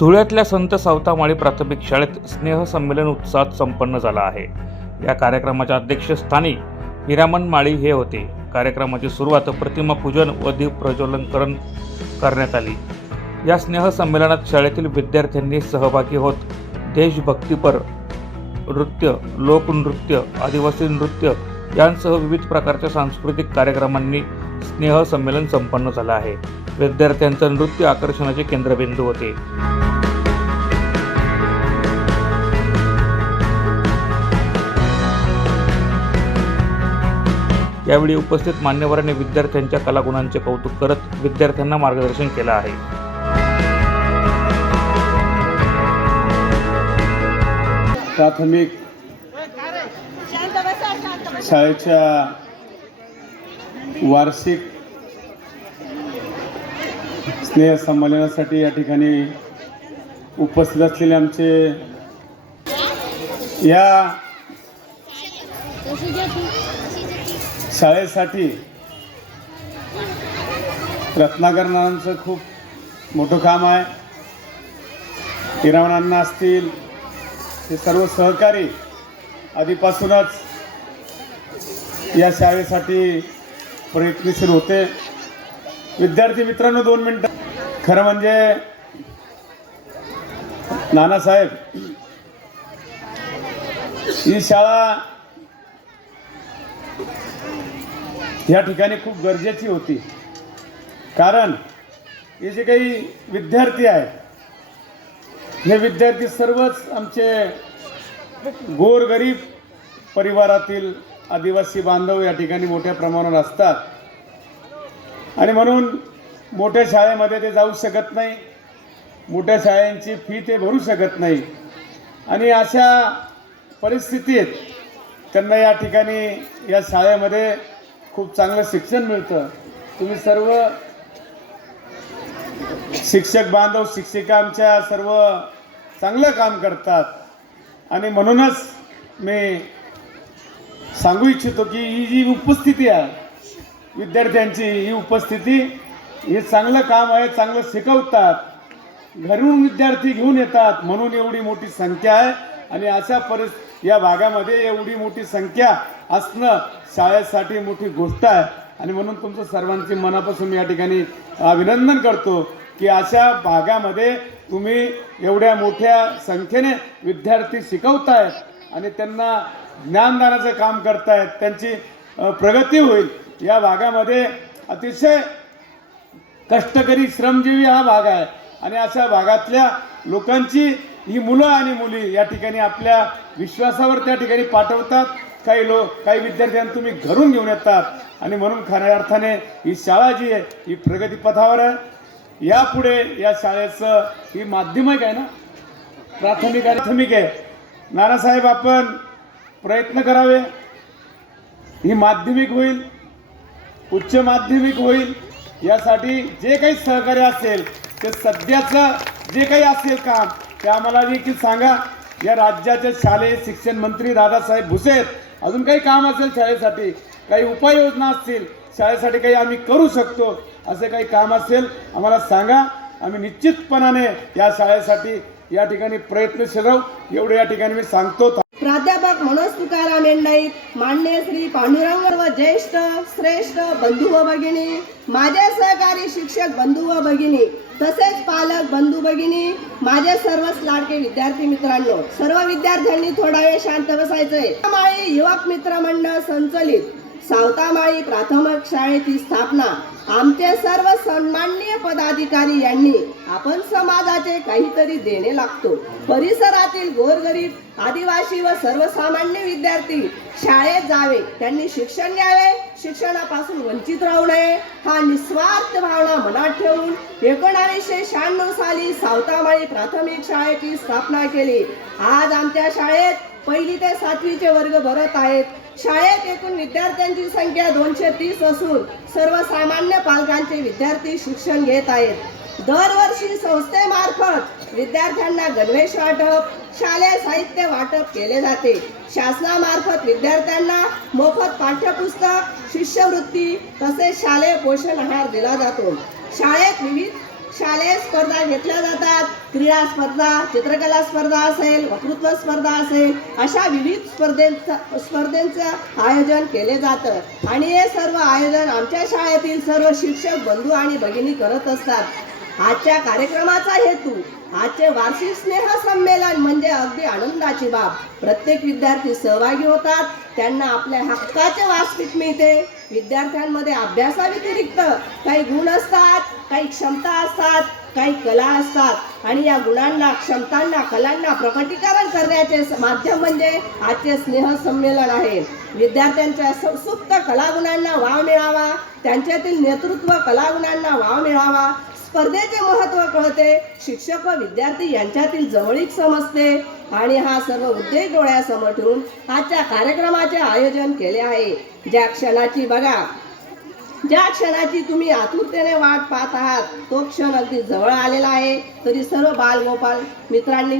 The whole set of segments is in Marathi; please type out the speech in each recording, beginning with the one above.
धुळ्यातल्या संत सावतामाळी प्राथमिक शाळेत स्नेहसंमेलन उत्साहात संपन्न झाला आहे. या कार्यक्रमाच्या अध्यक्षस्थानी हिरामन माळी हे होते. कार्यक्रमाची सुरुवात प्रतिमा पूजन व दीप करण्यात आली. या स्नेहसंमेलनात शाळेतील विद्यार्थ्यांनी सहभागी होत देशभक्तीपर नृत्य लोकनृत्य आदिवासी नृत्य यांसह विविध प्रकारच्या सांस्कृतिक कार्यक्रमांनी स्नेहसंमेलन संपन्न झालं आहे. विद्यार्थ्यांचं नृत्य आकर्षणाचे केंद्रबिंदू होते. यावेळी उपस्थित मान्यवरांनी विद्यार्थ्यांच्या कलागुणांचे कौतुक करत विद्यार्थ्यांना मार्गदर्शन केलं आहे. प्राथमिक शाळेच्या वार्षिक स्नेह संमेलनासाठी या ठिकाणी उपस्थित असलेले आमचे या शाळेसाठी रत्नाकर नानांचं खूप मोठं काम आहे. हिरावणांना असतील हे सर्व सहकारी आधीपासूनच या शाळेसाठी प्रयत्नशील होते. विद्यार्थी मित्रांनो दोन मिनटं. खरं म्हणजे नानासाहेब ही शाळा या ठिकाणी खूप गरजेची होती. कारण हे जे काही विद्यार्थी आहेत हे विद्यार्थी सर्वच आमचे गोरगरीब परिवारातील आदिवासी बांधव या ठिकाणी मोठ्या प्रमाणावर असतात. आणि म्हणून मोठ्या शाळेमध्ये ते जाऊ शकत नाही. मोठ्या शाळांची फी ते भरू शकत नाही. आणि अशा परिस्थितीत त्यांना या ठिकाणी या शाळेमध्ये खूप चांगलं शिक्षण मिळतं. तुम्ही सर्व शिक्षक बांधव शिक्षिका आमच्या सर्व चांगलं काम करतात. आणि म्हणूनच मी सांगू इच्छितो की ही जी उपस्थिती आहे विद्यार्थ्यांची ही उपस्थिती हे चांगलं काम आहे चांगलं शिकवतात. घरून विद्यार्थी घेऊन येतात म्हणून एवढी मोठी संख्या आहे. आणि अशा परिस्थिती या भागामध्ये एवढी मोठी संख्या असणं शाळेसाठी मोठी गोष्ट आहे. आणि म्हणून तुमचं सर्वांची मनापासून मी या ठिकाणी अभिनंदन करतो की अशा भागामध्ये तुम्ही एवढ्या मोठ्या संख्येने विद्यार्थी शिकवतायत आणि त्यांना ज्ञानदानाचं काम करतायत त्यांची प्रगती होईल. या भागामध्ये अतिशय कष्टकरी श्रमजीवी हा भाग आहे. आणि अशा भागातल्या लोकांची ही मुलं आणि मुली या ठिकाणी आपल्या विश्वासावर त्या ठिकाणी पाठवतात. काही लोक काही विद्यार्थ्यांना तुम्ही घरून घेऊन येतात. आणि म्हणून खऱ्या अर्थाने ही शाळा जी आहे ही प्रगतीपथावर आहे. यापुढे या शाळेचं ही माध्यमिक आहे ना? प्राथमिक प्राथमिक आहे. नानासाहेब आपण प्रयत्न करावे. ही माध्यमिक होईल उच्च माध्यमिक होईल. यासाठी जे काही सहकार्य असेल ते सध्याचं जे काही असेल काम ते आम्हाला देखील सांगा. या राज्याचे शालेय शिक्षण मंत्री दादासाहेब भुसे अजून काही काम असेल शाळेसाठी काही उपाययोजना असतील शाळेसाठी काही आम्ही करू शकतो. असे काही काम असेल आम्हाला सांगा. आम्ही निश्चितपणाने या शाळेसाठी या ठिकाणी प्रयत्नशील राहू. एवढं या ठिकाणी मी सांगतो. प्राध्यापक मनोज तुकाराम येंडाईत मान्य श्री पांडुरंग व ज्येष्ठ श्रेष्ठ बंधू व भगिनी माझे सहकारी शिक्षक बंधू व भगिनी तसेच पालक बंधू भगिनी माझे सर्वच लाडके विद्यार्थी मित्रांनो सर्व विद्यार्थ्यांनी थोडा वेळ शांत बसायचंय. माळी युवक मित्र मंडळ संचलित. सावतामाळी प्राथमिक शाळेची स्थापना आमचे सर्व सन्माननीय पदाधिकारी यांनी आपण समाजाचे काहीतरी देणे लागतो. परिसरातील गोरगरीब आदिवासी व सर्वसामान्य विद्यार्थी शाळेत जावे त्यांनी शिक्षण घ्यावे शिक्षणापासून वंचित राहू नये हा निस्वार्थ भावना मनात ठेवून एकोणावीसशे शहाण्णव साली सावतामाळी प्राथमिक शाळेची स्थापना केली. आज आमच्या शाळेत पहिली ते सातवीचे वर्ग भरत आहेत. शाळेत एकूण विद्यार्थ्यांची संख्या दोनशे तीस असून सर्वसामान्य पालकांचे विद्यार्थी शिक्षण घेत आहेत. दरवर्षी संस्थेमार्फत विद्यार्थ्यांना गणवेश वाटप शालेय साहित्य वाटप केले जाते. शासनामार्फत विद्यार्थ्यांना मोफत पाठ्यपुस्तक शिष्यवृत्ती तसेच शालेय पोषण आहार दिला जातो. शाळेत विविध शालेय स्पर्धा घेतल्या जातात. क्रीडा स्पर्धा चित्रकला स्पर्धा असेल वक्तृत्व स्पर्धा असेल अशा विविध स्पर्धेचं स्पर्धेचं आयोजन केले जातं. आणि हे सर्व आयोजन आमच्या शाळेतील सर्व शिक्षक बंधू आणि भगिनी करत असतात. आजच्या कार्यक्रमाचा हेतू आजचे वार्षिक स्नेह संमेलन म्हणजे अगदी आनंदाची बाब. प्रत्येक विद्यार्थी सहभागी होतात. त्यांना आपल्या हक्काचे वास्तविक मिळते. विद्यार्थ्यांमध्ये अभ्यासाव्यतिरिक्त काही गुण असतात काही क्षमता असतात काही कला असतात. आणि या गुणांना क्षमतांना कलांना प्रकटीकरण करण्याचे माध्यम म्हणजे आजचे स्नेह संमेलन आहे. विद्यार्थ्यांच्या सु- सुप्त कलागुणांना वाव मिळावा त्यांच्यातील नेतृत्व कलागुणांना वाव मिळावा स्पर्धेचे महत्त्व कळते. शिक्षक व विद्यार्थी यांच्यातील जवळीक समजते. आणि हा सर्व उद्देश डोळ्यासमोर ठेवून आजच्या कार्यक्रमाचे आयोजन केले आहे. ज्या क्षणाची बघा ज्या क्षणाची तुम्ही आतुरतेने वाट पाहत आहात तो क्षण अगदी जवळ आलेला आहे. तरी सर्व बालगोपाल मित्रांनी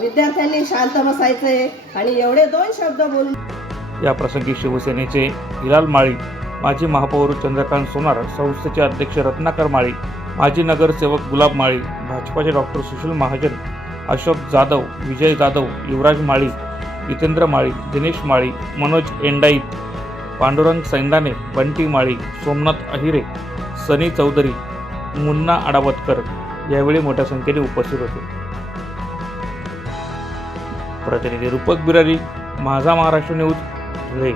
विद्यार्थ्यांनी शांत बसायचे आणि एवढे दोन शब्द बोलून या प्रसंगी शिवसेनेचे हिलाल माळी माजी महापौर चंद्रकांत सोनार संस्थेचे अध्यक्ष रत्नाकर माळी माजी नगरसेवक गुलाब माळी भाजपाचे डॉक्टर सुशील महाजन अशोक जाधव विजय जाधव युवराज माळी जितेंद्र माळी दिनेश माळी मनोज एंडाईत पांडुरंग सैंदाने बंटी माळी सोमनाथ अहिरे सनी चौधरी मुन्ना आडावतकर यावेळी मोठ्या संख्येने उपस्थित होते. प्रतिनिधी रूपक बिरारी माझा महाराष्ट्र न्यूज धुळे.